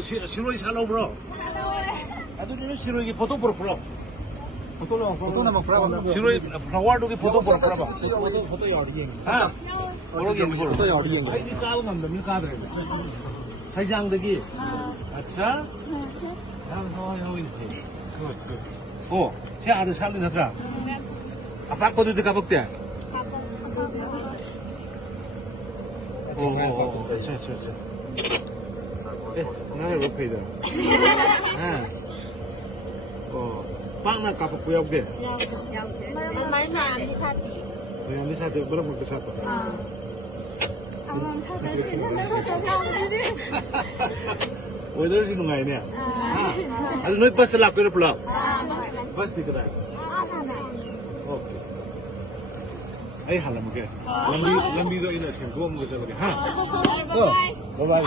시로이 살로 불어. 아들이 시로이 포토 불어. फोटो ना मफरा बंदा शिरो फ्लावर डोके फोटो पर पड़ा फोटो याद ये हां फोटो ये फोटो याद ये आई दी काव ngam da mi ka dare sai jang da gi acha yang ho yo ni oh thế à được sao lên thật ra à bác có được cả bậc tiền ồ 에 나를 못 페이다 빵 나 까봐 구역대 많이 사람이 사디 네 사대 뭐라 먹고 사다 아마 사들 사람들이 오늘 지금 가야네 아주 너희 버스 락거를 불러 버스 디그다 오케이 아이 할라 먹게 람비도 이제 지금 그거 먹어 저거게 하 바이바이